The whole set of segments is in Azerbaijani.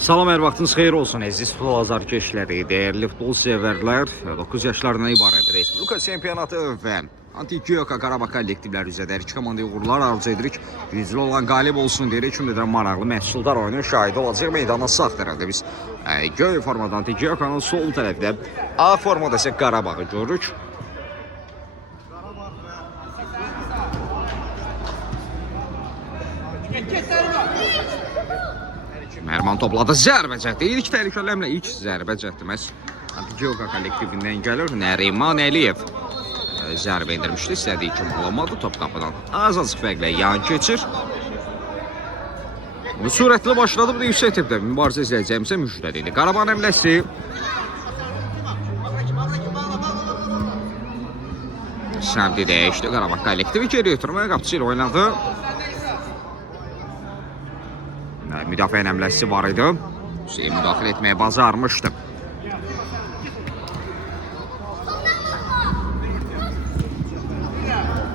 Salam, hər vaxtınız xeyir olsun əziz futbol azarkeşləri, dəyərli futbol sevərlər. 9 yaşlarından ibarət Respublika çempionatı və Antigiyoka Qarabağ kollektivləri üzrə iki komandaya uğurlar arzu edirik. Güclü olan qalib olsun deyirik. Şimdi də maraqlı məhsuldar oyunun şahidi olacaq. Meydana sağ tərəfdə biz göy formada Antigiyokanın sol tərəfdə ağ formada isə Qarabağı görürük. Mərman topladı, zərbə cəhdi. İlk təhlükələrlə ilk zərbə cəhdi məhz Antigiyoka kollektivindən gəlir. Nəriman Əliyev zərbə indirmişdi, istədiyi kimi alamadı. Top qapıdan az-azıq fərqlə yan keçir. Sürətli başladı, bu da yüksək tipdə mübarizə izləyəcəyimizə müjdədir. Qarabağın həmləsi səmti dəyişdi. Qarabağ kollektivi geri götürməyə qapıcı ilə oynadı. Müdafiə həmləsi var idi. Hüseyin müdaxilə etməyə bacarmışdı.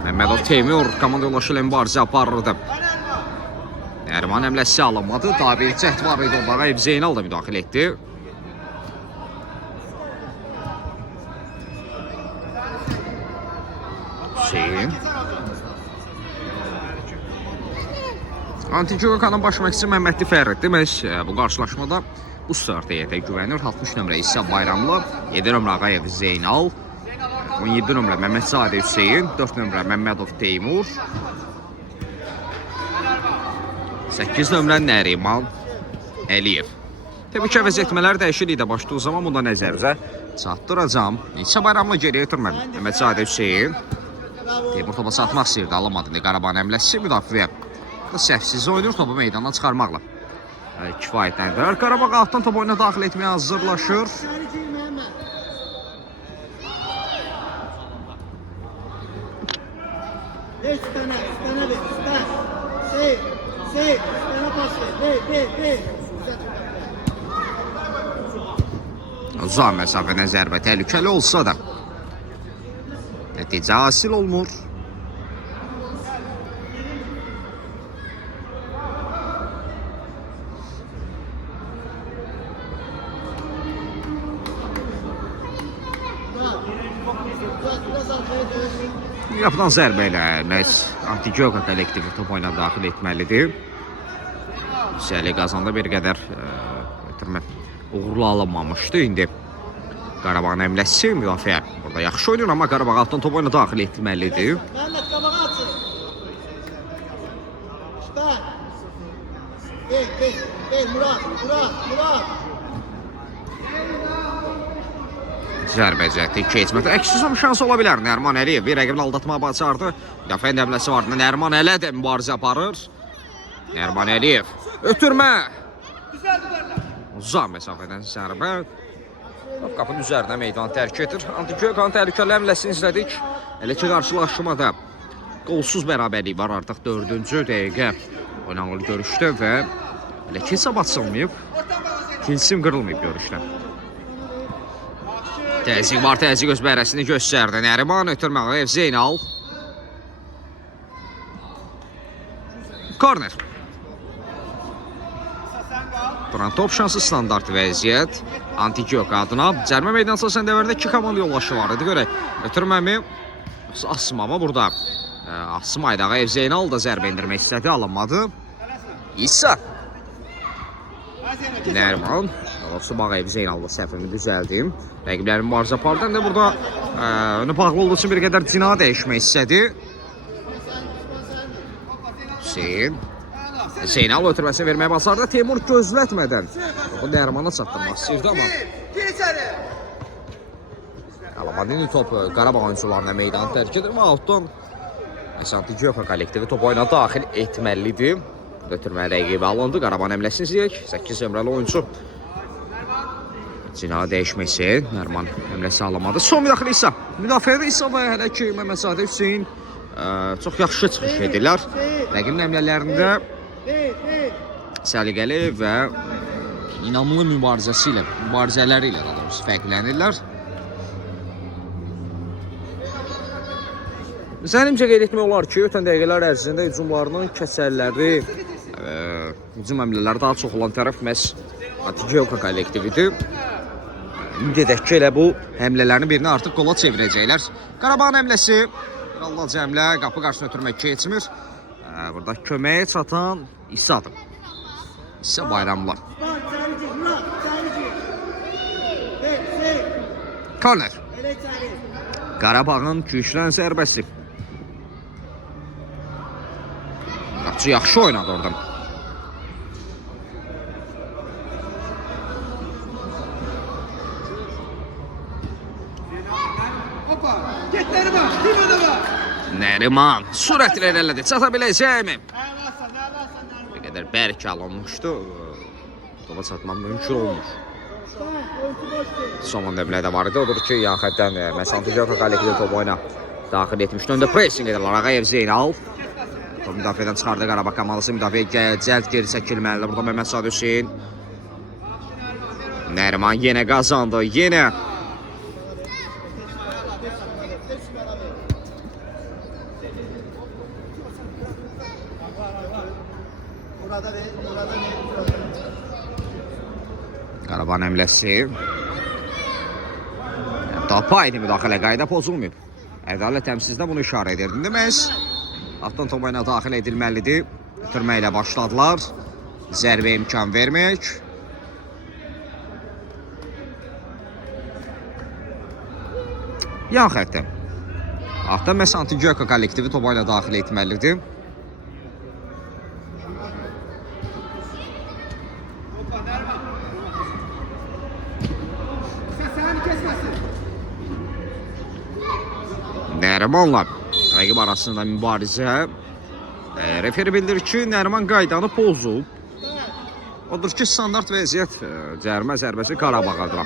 Məmmədov Teymur komanda yoldaşı ilə mübarizə aparırdı. Nəriman həmləsi alınmadı. Davi cəhd var idi. Orada Ev Zeynal da müdaxilə etdi. Hüseyin. Antigiyokanın baş məqsədi Məhmədli Fərriddir. Məhz bu qarşılaşmada bu start heyətə güvənir. 60 nömrə İsa Bayramlı, 7 nömrə Ağayev Zeynal, 17 nömrə Məmmədzadə Hüseyin, 4 nömrə Məmmədov Teymur, 8 nömrə Nəriman Əliyev. Təbii ki, əvəz etmələr dəyişikliklə başladığı zaman bunda nəzərinizə çatdıracam. İsa Bayramlı geriyə ötürmə Məmmədzadə Hüseyin. Teymur topa satmaq istəyirdi, alamadı. Qarabağın həmləsi müdafiə səhvsiz oynayır, topu meydana çıxarmaqla kifayətləndirir. Qarabağ altdan top oyuna daxil etməyə hazırlaşır. Uzaq məsafədən zərbə təhlükəli olsa da nəticə hasil olmur. Yapılan zərbə ilə məhz Antigiyoka kollektivi top oyuna daxil etməlidir. Hüseyli qazanda bir qədər uğurlu alınmamışdı. İndi Qarabağın həmləsi müdafiə burada yaxşı oynayır, amma Qarabağ altdan top oyuna daxil etməlidir. Məhməd qabağa açın. Süper. Murad. Zərbə cəhdi keçmədi. Əksizom şans ola bilər. Nəriman Əliyev bir rəqibini aldatmağa bacardı. Müdafiənin həmləsi vardı. Nəriman Əliyev də mübarizə aparır. Nəriman Əliyev ötürmə. Uzaq məsafədən zərbə. Qapının üzərinə meydan tərk edir. Antigiyokanın təhlükəli həmləsini izlədik. Elə ki, qarşılaşmada qolsuz bərabərlik var artıq 4-cü dəqiqə oynanılı görüşdə və elə ki, hesab açılmayıb. Kilsim qırılmayıb görüşdə. Təzyiq var, təzyiq öz bərəsini göstərdi. Nəriman ötürməyə Ev Zeynal. Korner. Duran top şansı standart vəziyyət. Antigiyoka adına. Cərmə meydan əsasən dəvərdə 2 komanda yoldaşı var idi. Görək, ötürməmi Asmama burada. Asmaydı. Ev Zeynal da zərbə indirmək istədi, alınmadı. İsa. Nəriman. Ev Zeynal'da səhvimi düzəldim. Rəqiblərin mübarizə apardı. İndi burada önü bağlı olduğu üçün bir qədər cina dəyişmək istədi. Hüseyin. Zeynal ötürməsini verməyə basardı. Teymur gözlətmədən bu Nərimana çatdırmaq istəyirdi, amma alamadığını top Qarabağ oyuncularına meydanı tərk edir. Outdan Antigiyoka kollektivi top oyuna daxil etməlidir. Ötürmə rəqibi alındı. Qarabağın həmləsini izləyək. 8 nömrəli oyuncu cina dəyişməsi, Nəriman həmləsi alamadı. Son müdaxilə İsa. Müdafiədə İsa və hələ ki Məmmədzadə Hüseyin çox yaxşı çıxış edirlər. Rəqibin həmlələrində səliqəli və inanımlı mübarizələri ilə fərqlənirlər. Zənimcə qeyd etmək olar ki, ötən dəqiqələr ərzində hücumlarının kəsərləri, hücum həmlələri daha çox olan tərəf məhz Antioquia kollektividir. Ümid edək ki, elə bu həmlələrin birini artıq qola çevirəcəklər. Qarabağın həmləsi Allac həmlə qapı qarşısına ötürmək keçmir. Burada köməyə çatan İsadır. İsa Bayramlar. Korner. Qarabağın güclən zərbəsi. Qapçı yaxşı oynadı oradan. Nəriman sürətlə irəlilədi. Çata biləcəkmi? Bir qədər bərk alınmışdı. Topa çatmaq mümkün olmuş. Son dəmlədə var idi. Odur ki, yan xətdən Antioquia kollektivi top oyuna daxil etmişdi. Öndə pressing edirlər. Ağayev Zeynal. Top müdafiədən çıxardı Qarabağ komandısı. Müdafiə cəld geri çəkilməlidir. Burada Məhəmməd Sadi Hüseyin. Nəriman yenə qazandı. Yenə. Qarabağ həmləsi. Topa aid müdaxilə qayda pozulmayıb. Ədalət təmsilində bunu işarə edirdi. Demək, altdan topa ilə daxil edilməlidir. Ötürməklə başladılar. Zərbə imkan vermək. Yan xəttə. Altdan məhz Antioquia kollektivi topa ilə daxil etməlidir. Nərimanla rəqib arasında mübarizə. Referi bildirir ki, Nəriman qaydanı pozub. Odur ki, standart vəziyyət cərimə zərbəsi Qarabağa-dır.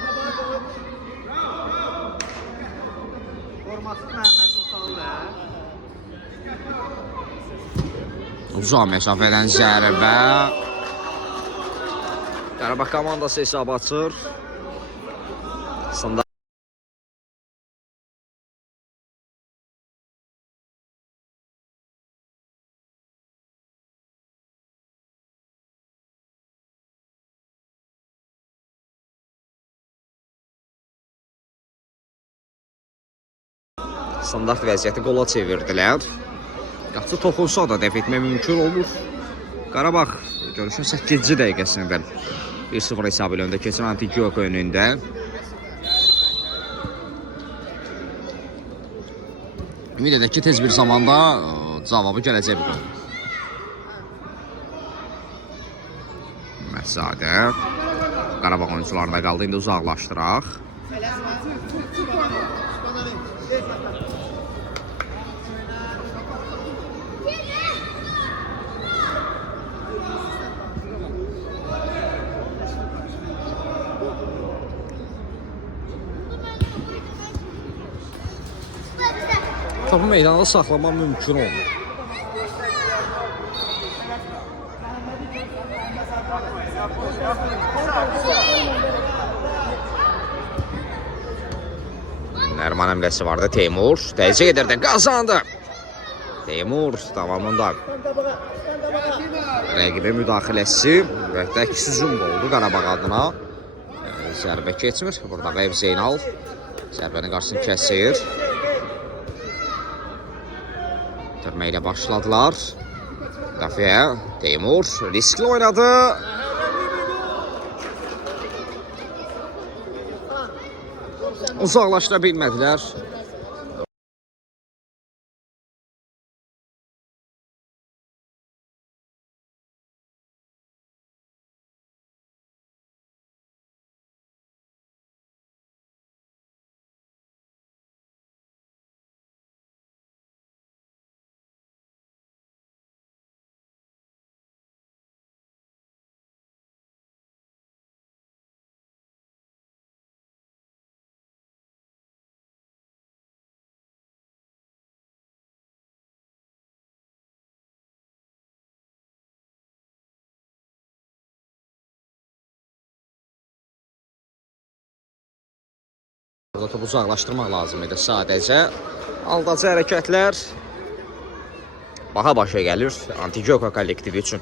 Uzaq məsafədən zərbə. Qarabağ komandası hesab açır. Standart standart vəziyyəti qola çevirdilər. Qapçı toxunsa da dəf etmək mümkün olur. Qarabağ görüşün 8-ci dəqiqəsində 1-0 hesabı ilə öndə keçən Antioquia önündə. Ümid edək ki, tez bir zamanda cavabı gələcək bu qol. Məhzadə Qarabağ oyuncularında qaldı, indi uzaqlaşdıraq. Topu meydanda saxlamaq mümkün olmur. Nəriman həmləsi vardı. Teymur təzyiq edirdi. Qazandı. Teymur davamında rəqibə müdaxiləsi və əks hücum oldu Qarabağ adına. Zərbə keçmir. Burada Ağayev Zeynal zərbənin qarşısını kəsir. Törməklə başladılar. Müdafiə Teymur riskli oynadı. Uzaqlaşdıra bilmədilər. Burada topu uzaqlaşdırmaq lazım idi sadəcə. Aldacı hərəkətlər baha başa gəlir Antioquia kollektivi üçün.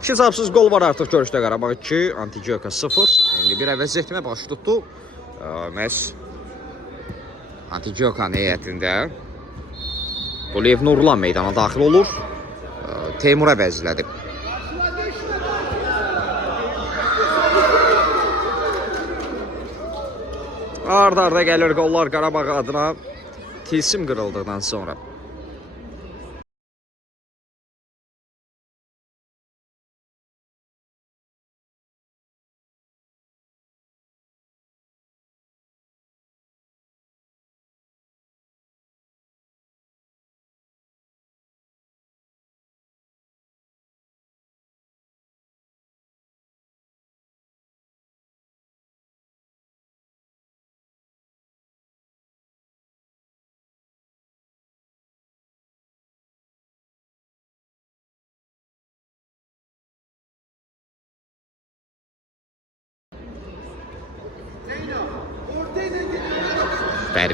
İki cavabsız gol var artıq görüşdə Qarabağ 2, Antigioka 0. İndi bir əvəz etmə baş tutdu. Məhz Antigioka heyətində Quliyev Nurlan meydana daxil olur. Teymur əvəzlədi. Arda gəlir qollar Qarabağ adına tilsim qırıldıqdan sonra.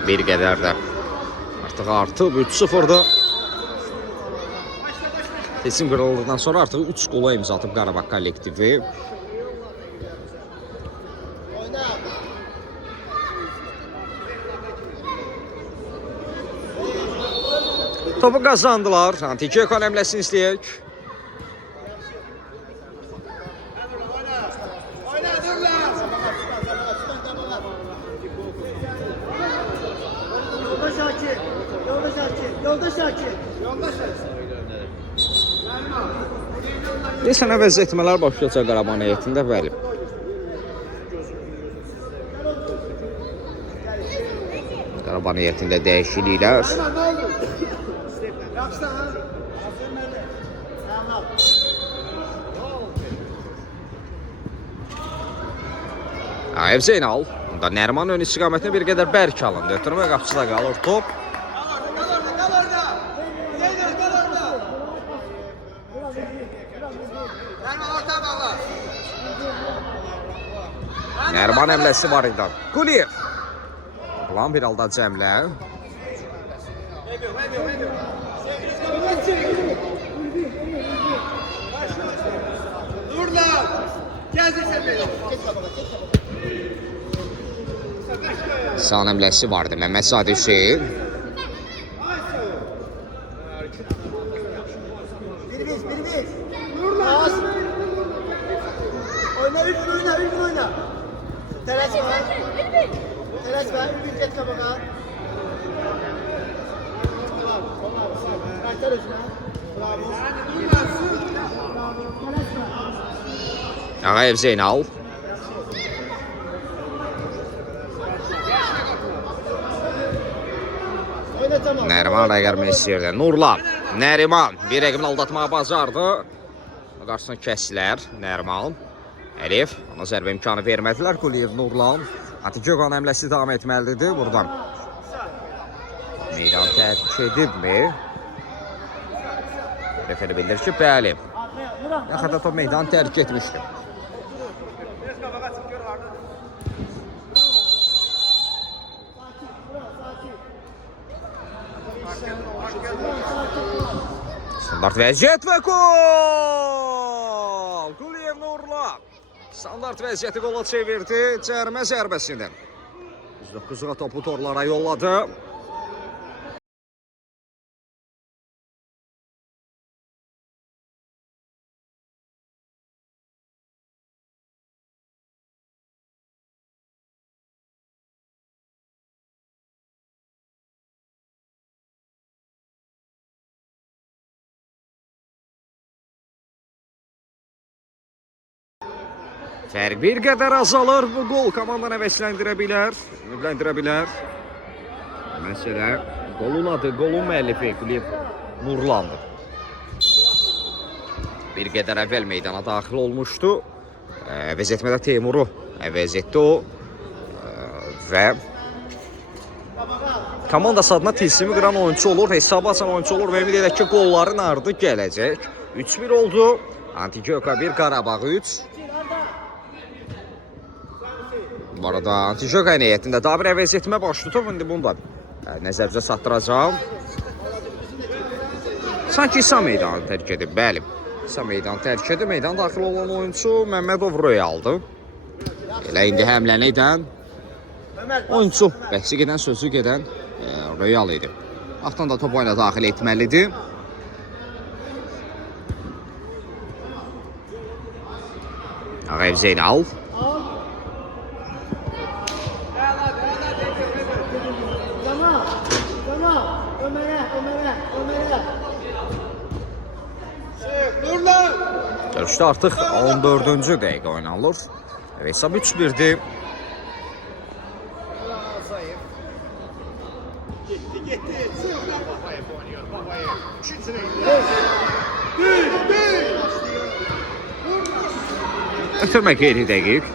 Bir qədər də artıq artıb 3-0'da tilsim qırıldıqdan sonra artıq 3 qola imza atıb Qarabağ kollektivi. Topu qazandılar. Antigioka həmləsini istəyək. Deyəsən əvəz etmələr başlayacaq Qarabağ heyətində, bəli. Qarabağ heyətində dəyişikliklər. Ayıb Zeynal. Bunda Nəriman ön istiqamətində bir qədər bərk alındı. Ötürmə qapıçıda qalır top. Nəriman əmləsi var idi. Quliyev. Plan bir halda cəmlə. Sağ əmləsi vardı. Məhəmməd Sadi Hüseyin. Oyna. Teres var. Ülbin geç kabağa. Kaçtar üstüne. Bravo. Ağayev Zeynal. Nəriman rəqərmə istəyirdi. Nurlan. Nəriman bir rəqimini aldatmağa bacardı. Qarşısını kəsdilər Nəriman. Əlif, ona zərbə imkanı vermədilər. Quliyev Nurlan. Antigioka həmləsi davam etməlidir buradan. Meydan tərk edibmi? Referi bildirir ki, bəli. Yaxada top meydan tərk etmişdi. Standart vəziyyət və gol! Quliyev Nurlan. Standart vəziyyəti qola çevirdi cərimə zərbəsindən. 109'a topu torlara yolladı. Fərq bir qədər azalır. Bu gol komandanı həvəsləndirə bilər. Məsələ golun adı, golun müəllifi Quliyev Nurlandır. Bir qədər əvvəl meydana daxil olmuşdu. Əvəz etmədə Teymuru əvəz etdi o. Və komandası adına tilsimi qıran oyuncu olur, hesabı açan oyuncu olur və ümid edək ki, qolların ardı gələcək. 3-1 oldu. Antigioka 1, Qarabağ 3. Bu arada Antigioka heyətində daha bir əvəz etmə baş tutub. İndi bunu da nəzərimizə çatdıracağam. Sanki İsa meydanı tərk edib, bəli. İsa meydan tərk edir. Meydan daxil olan oyuncu Məmmədov Royaldır. Elə indi həmləni edən oyuncu, bəhsi gedən, sözü gedən Royal idi. Vaxtdan da top oyuna daxil etməlidir. Ağayev Zeynal. Görüşdə artıq 14-cü dəqiqə oynanılır. Hesab 3-1'dir. Ötürmək 7 dəqiq.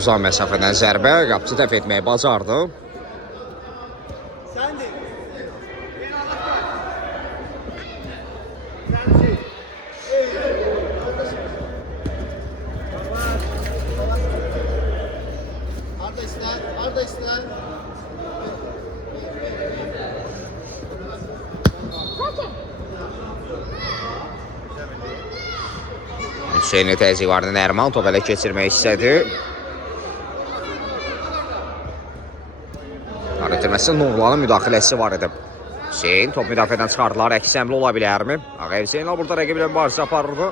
Uzaq məsafədən zərbə, qapıcı dəf etməyi bacardı. Hüseyni təzyiq vardı, Nərman top ələ keçirmək istədi. Itirməsi Nurlanın müdaxiləsi var idi. Hüseyin top müdafiədən çıxardılar. Əksəmli ola bilərmi? Ağayev Zeynal burada rəqiblə mübarizə aparırdı.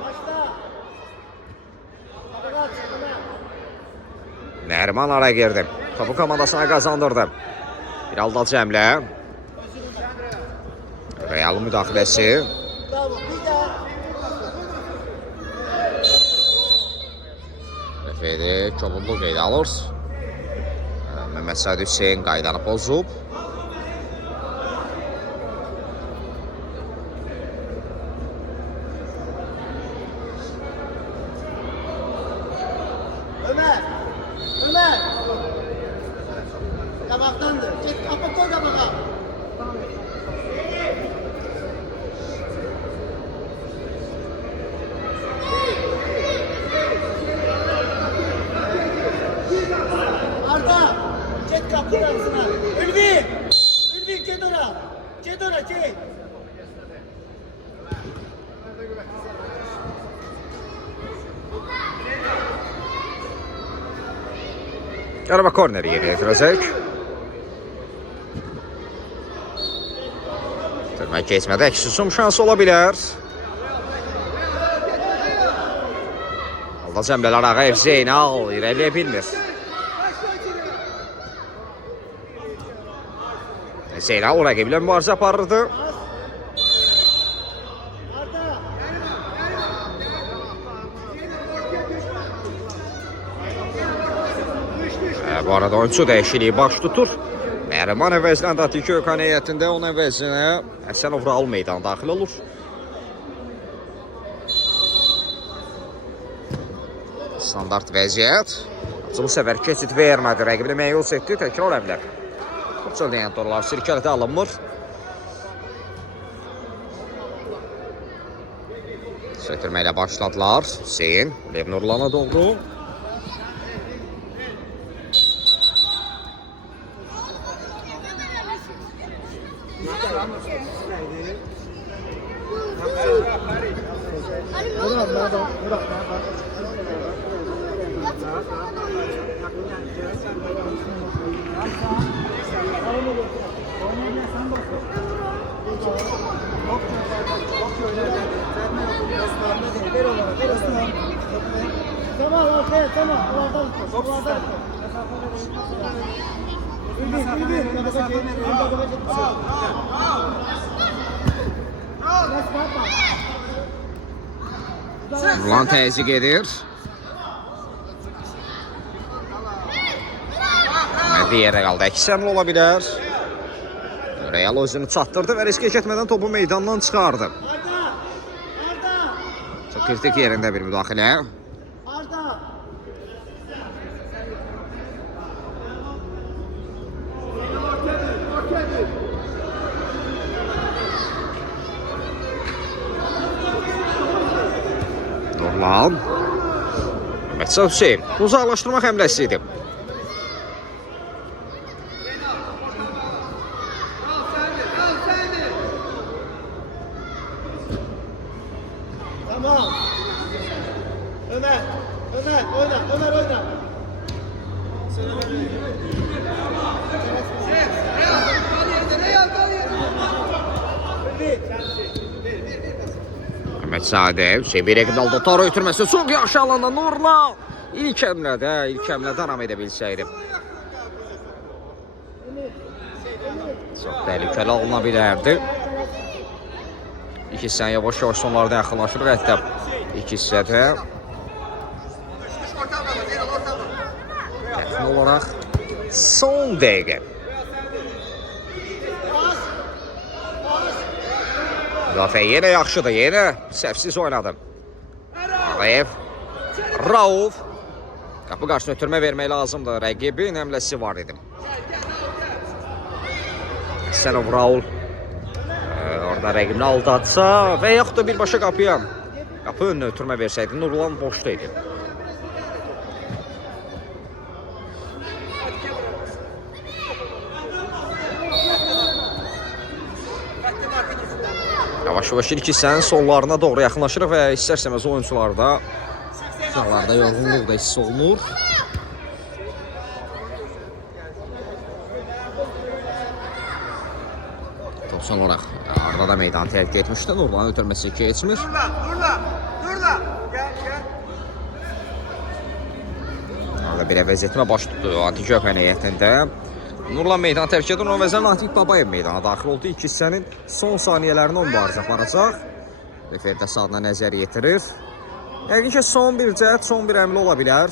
Nərman ara girdi. Topu komandasına qazandırdı. Bir halda Cəmlə. Real'ın müdaxiləsi. Referi kobulluq qeydə alır. Məhəmməd Sadi Hüseyin qaydanı pozub. Ömer! Qabaqdandır. Get, qapı qoy qabağa. Arda! Get kapının arasına. Ülvi! Get ora. Get. Qarabağ korneri yerinə yetirəcək. Törmək keçmədə əks-hücum şansı ola bilər. Alda Cəmlələr Ağayev Zeynal irəliyə bilmir. Zeynal rəqiblə mübarizə aparırdı. Bu arada oyuncu dəyişikliyi baş tutur. Nərman əvəzinə Datiki Ökan heyətində, onun əvəzinə Həsənov Raul meydana daxil olur. Standart vəziyyət. Bu səfər keçid vermədi, rəqibini məyus etdi, təkrar əmlər. Çox deyən torlar sirkəlidə alınmır. Sötürməklə başladılar. Hüseyin, Lev Nurlana doğru. Nurlan təzyiq edir. Bir yerə qaldı. Əksəmli ola bilər. Real özünü çatdırdı və riskə getmədən topu meydandan çıxardı. Çox kritik yerində bir müdaxilə. Nurlan. Məhsəd Hüseyin uzaqlaşdırmaq həmləsi idi. Tamam. Ömer. Ömer oyna. Ömer oyna. Mehmet Sadev, Şebir Ekdal'da Taro ötürməsi çok yaxşı alanda Nurlan. İlk əmlədə davam edə bilsəydi. Çok tehlikeli alına bilərdi. İki hissənin yavaş-yavaş sonlarda yaxınlaşır. Hətta iki hissədə yaxın olaraq son dəqiqə. Müdafiə yenə yaxşıdır, yenə səhvsiz oynadı. Ağayev, Rauf. Qapı qarşısına ötürmə vermək lazımdır. Rəqibin həmləsi var idi. Sənov Raul orada rəqibini aldatsa və yaxud da birbaşa qapıya qapı önünə ötürmə versəydi, Nurlan boşda idi. Yavaş-yavaş ilk hissənin sonlarına doğru yaxınlaşırıq və istərsəməz oyuncularda sağlarda yorğunluq da hiss olunur. Son olaraq Arda da meydanı tərk etmişdi. Nurlanın ötürməsi keçmir. Nurla. Gel. Arda bir vəziyyətimə baş tutdu Antik Gökhan heyətində. Nurlan meydanı tərk edir. Onun vəzirlə Antik Babayev meydana daxil oldu. İlk hissənin son saniyələrini mübarizə aparacaq. Referdə saatına nəzər yetirir. Yəqin ki, son bir cəhət, son bir əmli ola bilər.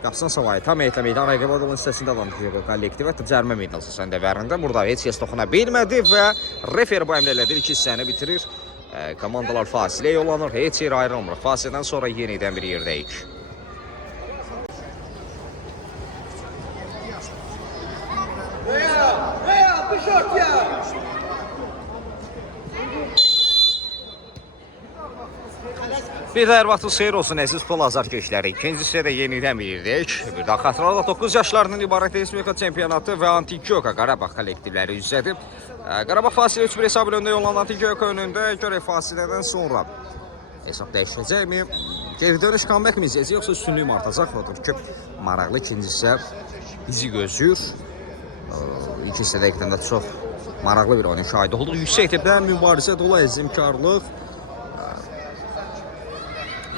Qapısına savayı tam heyətlə meydan rəqib olan hissəsində adam kollektiv hətta cərmə meydanı səndəvərində. Burada heç kəs toxuna bilmədi və refer bu əmlələrdə ilk hissəni bitirir. Komandalar fasilə yollanır, heç yer ayrılmır. Fasilədən sonra yenidən bir yerdəyik. Bir də hər vaxtınız xeyir olsun əziz futbol azarkeşləri. İkinci hissədə yenidən bilirdik. Bir daha xatırlarda 9 yaşlarının ibarət Respublika çempionatı və Antik Göka Qarabağ kollektivləri üzrədir. Qarabağ fasilə 3-1 hesabı önündə yollanan Antik Göka önündə görək fasilədən sonra hesab dəyişəcəkmi? Geri dönüş comeback mi izləyəcək yoxsa üstünlüyü mü artacaq? Odur ki, maraqlı ikinci hissə bizi gözləyir. İlk hissədə həqiqətən də çox maraqlı bir oyun şahidi olduq. Yüksək tipdən mübarizə dolu əzimkarlıq.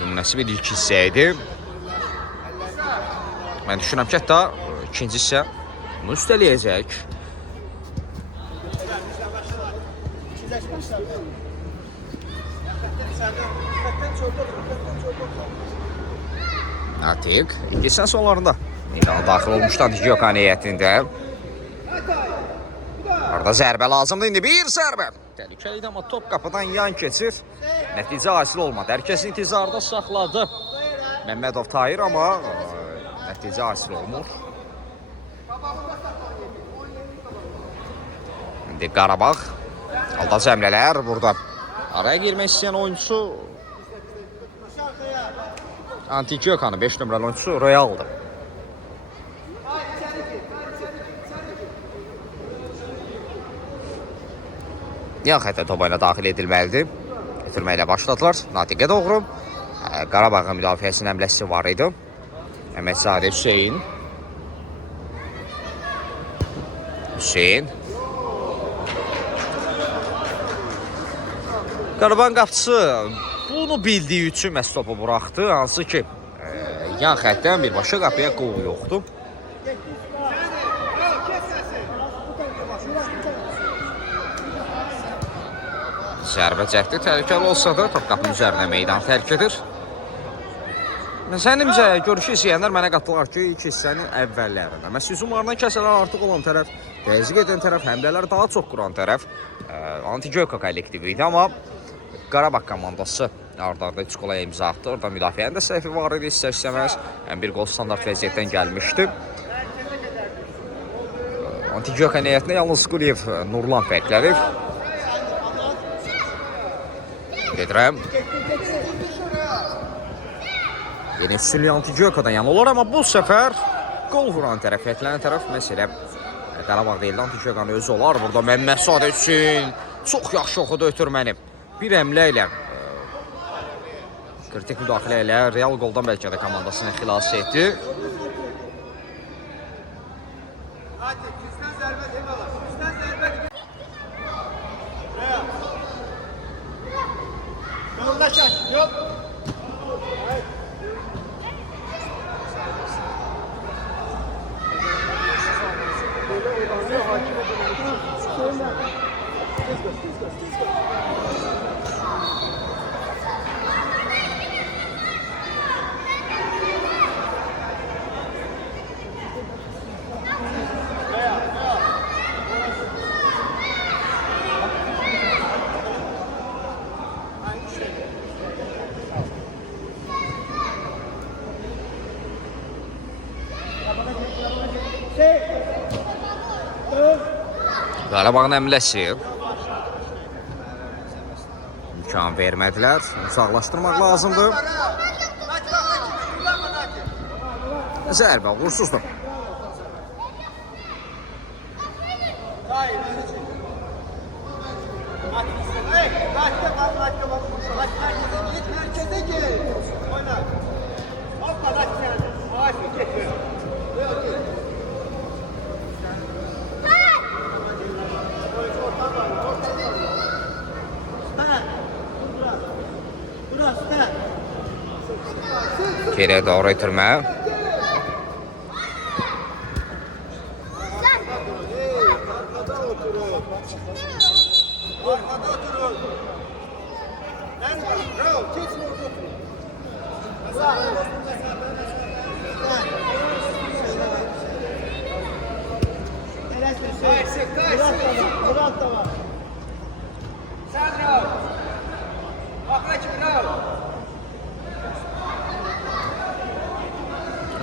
Nümunəsi bir ilk hissə idi. Mən düşünürəm ki, hətta ikinci hissə bunu üstələyəcək. Atik, ilk hissə sonlarında meydana daxil olmuşdu Antik Gökhan heyətində. Orada zərbə lazımdır, indi bir zərbə. Təhlükəli idi, amma top qapıdan yan keçir. Nəticə hasil olmadı. Hər kəs intizarda saxladı Məmmədov Tahir, amma nəticə hasil olmur. İndi Qarabağ alda cəmlələr burada. Araya girmək istəyən oyuncusu Antik Gökhan'ın 5 nömrəli oyuncusu Royal'dır. Yan xəttə topa ilə daxil edilməlidir. Ötürməklə başladılar. Natiqə doğru. Qarabağın müdafiəsinin əmləsi var idi. Mehmet Sadev Hüseyin. Qarabağın qapısı bunu bildiyi üçün məhz topu buraxdı. Hansı ki, yan xəttdən birbaşa qapıya qol yoxdur. Zərbə cəhdi təhlükəli olsa da top qapının üzərinə meydan tərk edir. Zənnimcə görüşü izləyənlər mənə qatılar ki, ilk hissənin əvvəllərində məhz hücumlarından kəsələr artıq olan tərəf, təzyiq edən tərəf, həmlələr daha çox quran tərəf Antik Göka kollektivi idi, amma Qarabağ komandası arda-arda 3 qola imza atdı. Orada müdafiənin də səhvi var idi, istər-istəməz. Bir qol standart vəziyyətdən gəlmişdi. Antik Göka heyətində yalnız Quliyev, Nurlan fərqlənir. Gedirəm. Yeni üstünlüğü Antidiokadan yana olar, amma bu səfər qol vuran tərəf, yetlənən tərəf məsələ Qarabağ deyil, Antidiokanın özü olar. Burada Məmməd Sadə Hüseyn çox yaxşı oxudu ötürməni. Bir əmlə ilə kritik müdaxilə ilə Real qoldan bəlkə də komandasını xilas etdi. Yok. Qarabağın əmləsi imkan vermədilər. Uzaqlaşdırmaq lazımdır. Zərbə uğursuzdur. Geriye doğru itirme.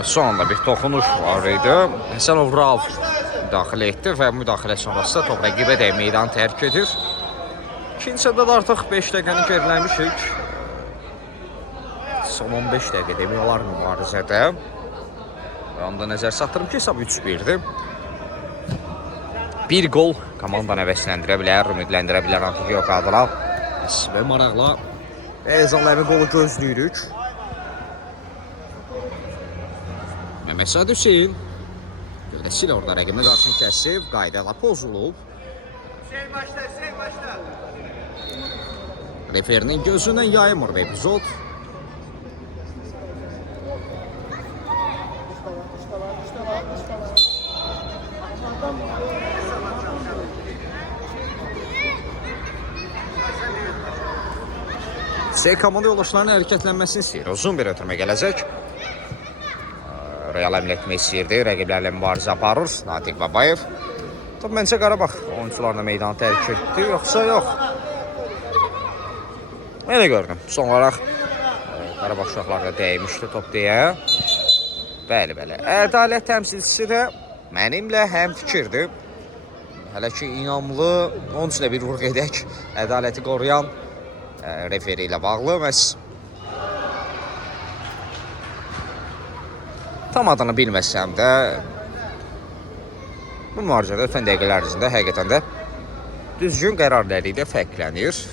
Son anda bir toxunuş var idi. Həsənov Rauf müdaxilə etdi və müdaxilə sonrası top rəqibə də meydan tərk edir. İkinci səbədə də artıq 5 dəqiqəni geriləmişik. Son 15 dəqiqə demək olar mübarizədə. Onda nəzər satırım ki, hesab 3-1'dir. Bir gol komandanı həvəsləndirə bilər, ümidləndirə bilər Antidioka adına. Və maraqla Ezanların qolu gözləyirik. Məmməd Sadə Hüseyn gövdəsilə orada rəqibinə qarşını kəsib, qaydala pozulub. Referinin gözündən yaymır bu epizod. Komanda yoldaşlarının hərəkətlənməsini istəyir. Uzun bir ötürmə gələcək. Real əml etmək istəyirdi. Rəqiblərlə mübarizə aparır. Natiq Babayev. Top məncə Qarabağ oyuncularına meydanı tərk etdi. Yoxsa yox. Elə gördüm. Son olaraq Qarabağ uşaqlarına dəymişdi top deyə. Bəli, bəli. Ədalət təmsilçisi də mənimlə həm fikirdir. Hələ ki inamlı, onun üçün də bir vurğu edək. Ədaləti qoruyan referi ilə bağlı məhz tam adını bilməsəm də bu mübarizədə ötən dəqiqələr ərzində həqiqətən də düzgün qərarları ilə fərqlənir.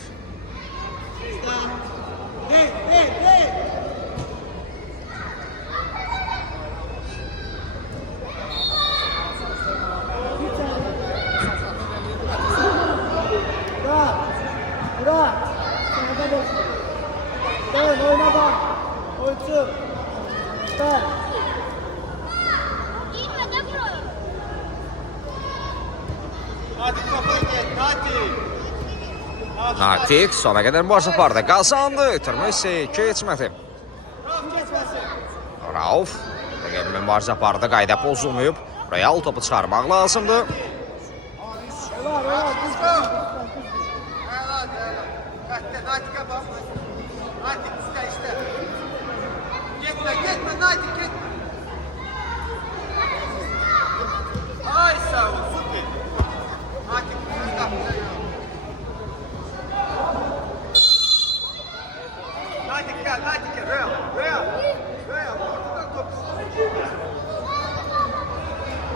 Natiq sona qədər mübarizə apardı. Qazandı. Ötürməsi keçmədi. Rauf rəqibinə mübarizə apardı. Qayda pozulmayıb. Real topu çıxarmaq lazımdır.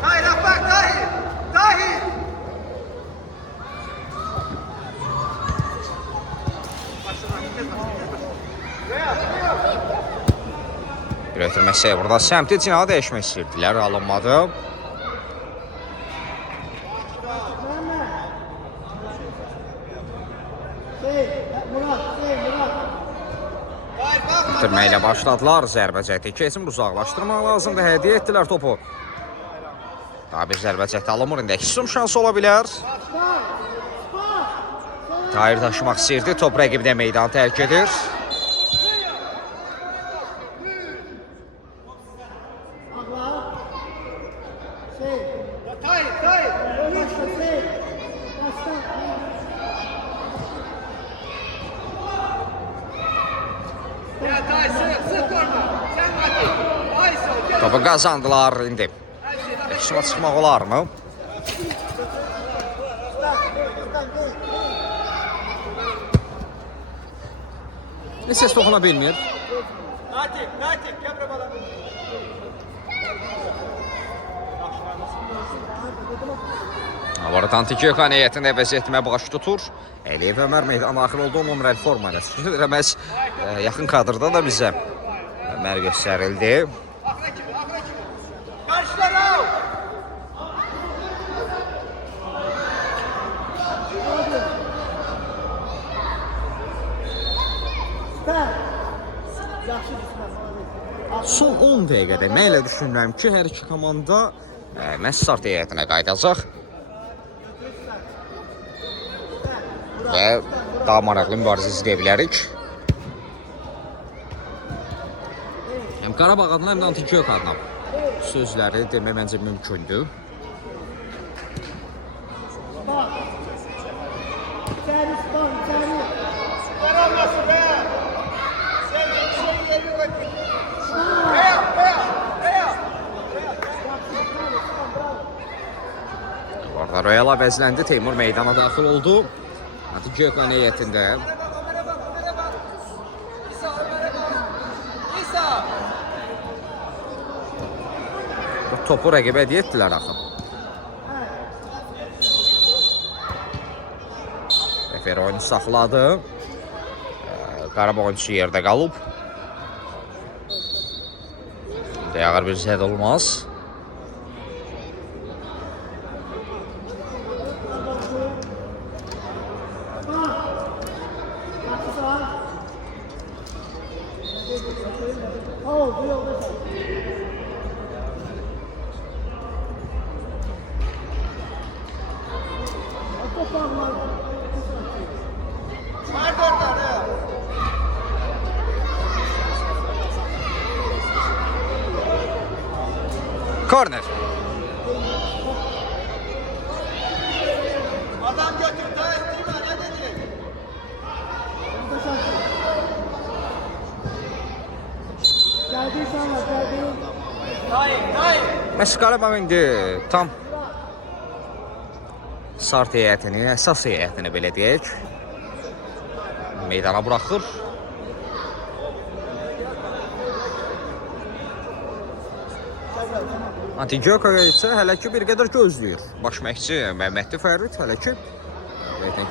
Tahir, bak Tahir. Tahir. Bir ötürmək burada səmti cinahı dəyişmək istəyirdilər, alınmadı. Ötürməklə başladılar, zərbə cəhdi keçin, uzaqlaşdırmaq lazımdır, hədiyyə etdilər topu. Daha bir zərbə cəhdi alınmır, indi Hüsum şansı ola bilər. Tahir daşımaq istəyirdi, top rəqibdə meydanı tərk edir. Topu qazandılar indi. Hüsuma çıxmaq olar mı? Ses toxuna bilmir. Natik, gel buraya bana. Avara Antikiyoko heyətində əvəz etməyə baş tutur. Əliyev Ömər meydan daxil oldu, nömrəli formayla. Məhz yaxın kadrda da bizə Ömər göstərildi. Karşılara! Son 10 dəqiqədə mən elə düşünürəm ki, hər iki komanda məhz start heyətinə qayıdacaq. Və daha maraqlı mübarizə izləyə bilərik. Həm Qarabağ adına, həm də Antikiyoko adına sözləri demək məncə mümkündür. Yaramazsın be! Sen yerini koy. Orada Royal əvəzləndi, Teymur meydana daxil oldu. Antikiyoko heyətində. Topu rəqibə hədiyyə etdilər axı. Referi oyunu saxladı. Qarabağ oyuncusu yerdə qalıb. Ağır bir zəd olmaz. Korner. Adam götür, daha ettirme, ne dedi? Geldi sana, geldi. Hayır. Məhz Qarabağ indi tam start heyətini, əsas heyətini belə deyək, meydana buraxır. Antikiyoko isə hələ ki bir qədər gözləyir. Baş məşqçi Məhmədli Fərid hələ ki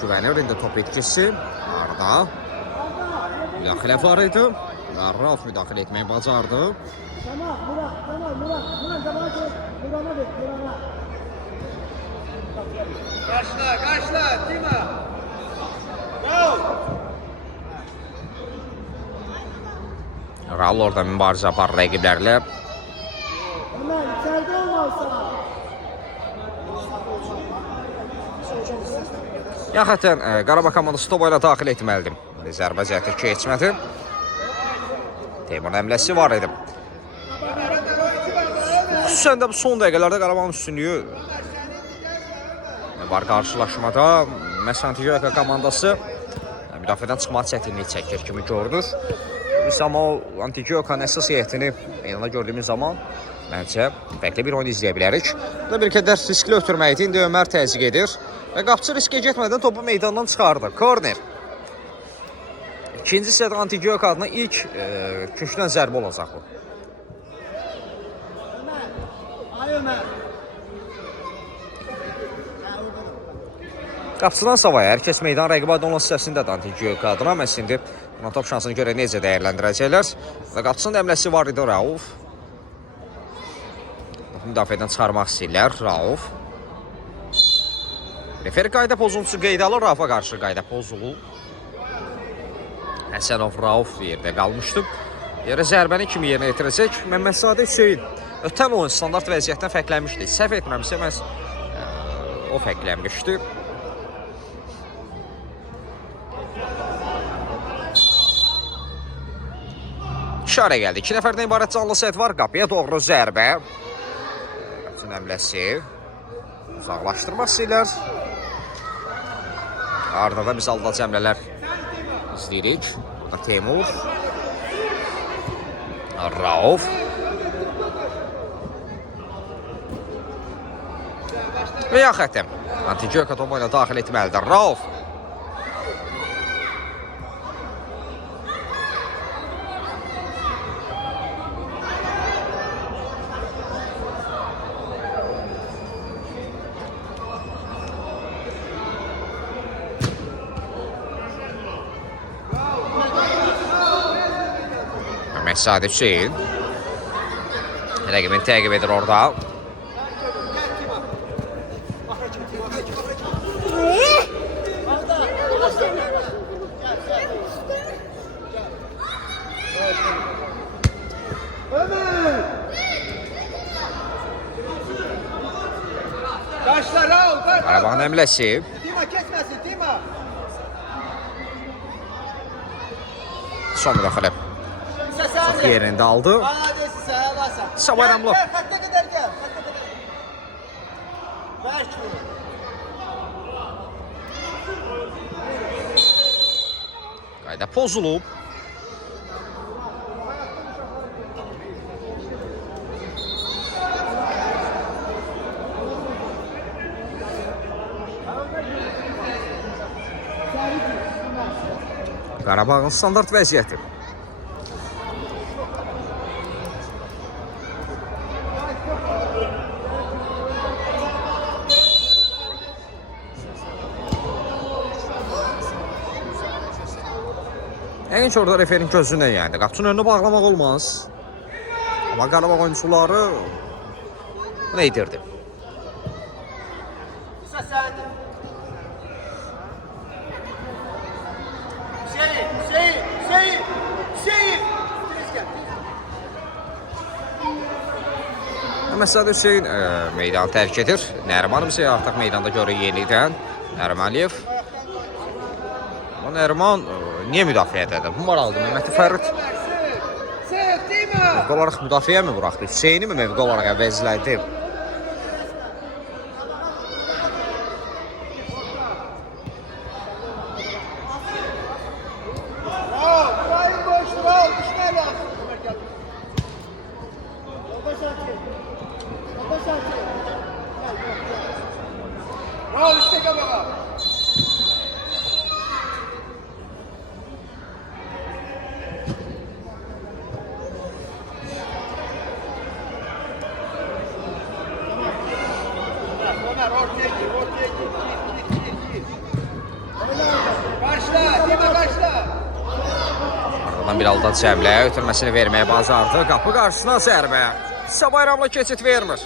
güvənir. İndi top etkisi Arda. Müdaxilə var idi. Rauf müdaxilə etməyi bacardı. Karşıla, Dima. Bravo. Raul orada mübarizə apar rəqiblərlə. Yaxətən Qarabağ komandası topa ilə daxil etməlidir. Zərbə cəhdi keçmədi. Teymurun həmləsi var idi. Xüsusən də bu son dəqiqələrdə Qarabağın üstünlüyü var qarşılaşmada. Məhz Antikiyoko komandası müdafiədən çıxmaq çətinlik çəkir kimi görünür. Biz amma o Antikiyokonun əsas heyətini meydana gördüyümüz zaman məncə fərqli bir oyun izləyə bilərik. Burada bir qədər riskli ötürmək idi. İndi Ömər təzyiq edir. Və qapçı riskə getmədən topu meydandan çıxardı. Korner. İkinci hissədə Antikiyoko adına ilk köşkdən zərbə olacaq bu. Ömer. Qapısından savaya hər kəs meydan rəqib olan hissəsində Dantigiyo qadına. Məhz indi buna top şansını görə necə dəyərləndirəcəklər. Və qapısının əmləsi var idi Rauf. Müdafiədən çıxarmaq istəyirlər Rauf. Referi qayda pozuntusu qeydə alır. Raufa qarşı qayda pozulub. Həsənov Rauf yerdə qalmışdı. Yerə zərbəni kimi yerinə yetirəcək. Məmmədzadə Hüseyin ötən oyun standart vəziyyətdən fərqlənmişdi. Səhv etmirəmsə məhz o fərqlənmişdi. İşarə gəldi. 2 nəfərdən ibarət canlı set var. Qapıya doğru zərbə. Qapının əmləsi. Uzaqlaşdırmaq istəyirlər. Ardında biz aldıcı əmlələr izləyirik. Burada Teymur. Rauf. Və ya xətəm. Dantigiyo topu ilə daxil etməlidir. Rauf. Məmmədzadə Hüseyin rəqibini təqib edir orada. Başla Raul. Qarabağın əmləsi. Dima kesməsin, Dima. Son müdaxilə. Yerində aldı. Sabayramlı. Xəttə qədər gəl. Bərk vur. Qayda pozulub. Qarabağın standart vəziyyəti. Ən orada referin gözünə yəni. Qapının önünü bağlamaq olmaz. Amma Qarabağ oyuncuları bunu edirdi. Məmmədzadə Hüseyin meydanı tərk edir. Nərimanov isə artıq meydanda görür yenidən. Nəriməliyev. Amma Nəriman niyə müdafiədədir? Bu maraqlıdır. Mehmet Fərid mövqe olaraq müdafiəyə mi buraxdı? Hüseyni mi mövqe olaraq əvəzlədi? Raul üstte kapağı. Ömer ortaya gir. Başla, Dima başla. Aradan bir aldan cəmlə ötürməsini verməyə bacardı. Qapı qarşısına zərbə. Sabayramlı keçid vermir.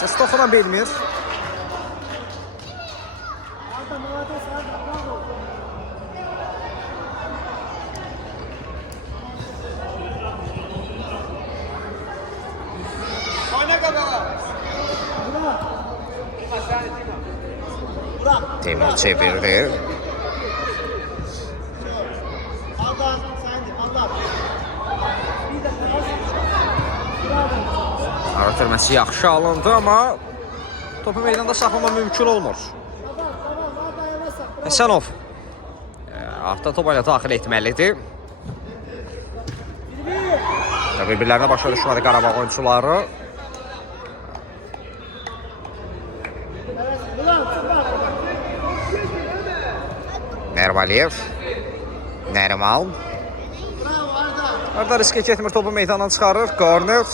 Səs toxuna bilmir. Oyna kapağı. Teymur çevirdi. Ara ötürməsi yaxşı alındı, amma topu meydanda saxlama mümkün olmur. Həsənov artıq topa ilə daxil etməlidir. Bir-birlərinə başa düşmədi Qarabağ oyuncuları. Nəriməliyev. Nərimal. Arda riskə getmir, topu meydandan çıxarır. Corner.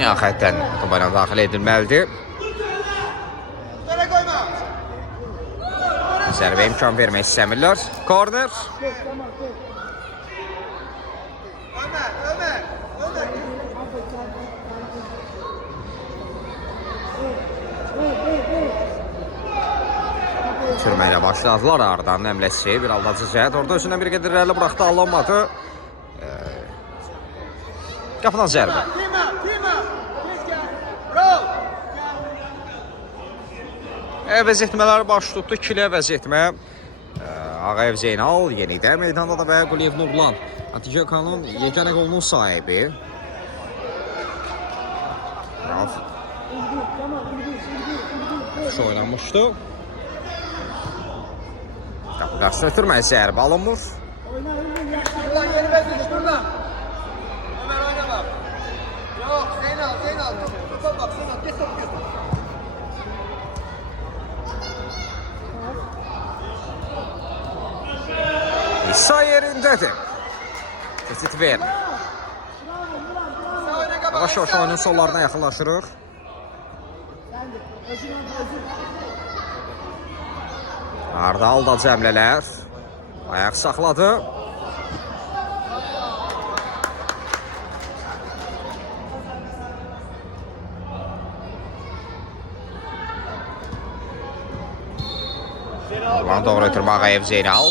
Yan xəttdən topa daxil edilməlidir. Zərbə imkan vermək istəmirlər. Corner. Sürməyə başladılar ardından əmləsi bir aldadıcı cəhət. Orada özündən bir qədər irəli buraxdı, alınmadı. Qapıdan zərbə. Əvəz etmələri baş tutdu. 2-lə əvəz etmə. Ağayev Zeynal yenidən meydanda da və Quliyev Nurlan. Atiqəkanın yeganə qolunun sahibi. Şu oynamışdı. Qapı qarşısına ötürməyə zərbə alınmır. Ulan yeni bezmiş buradan. Ömer oyna bak. Yok Zeynal. Topa bak Zeynal. Geç topu götür. İsa yerindədir. Keçid ver. Yavaş-yavaş oyunun sonlarına yaxınlaşırıq. Arda aldadıcı həmlələr. Ayaq saxladı. Bana doğru ötürmə Ağayev Zeynal.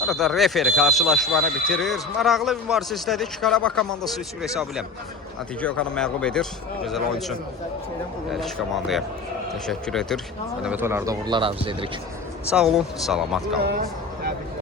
Arada referi karşılaşmanı bitirir. Maraqlı bir mübarizə izlədik. Qarabağ komandası 3-1 hesabı ilə Atiqəkanı məğlub edir. Gözəl oyun üçün hər iki komandaya təşəkkür edir. Növbəti oyunlarda uğurlar arzu edirik. Sağ olun, salamat qalın.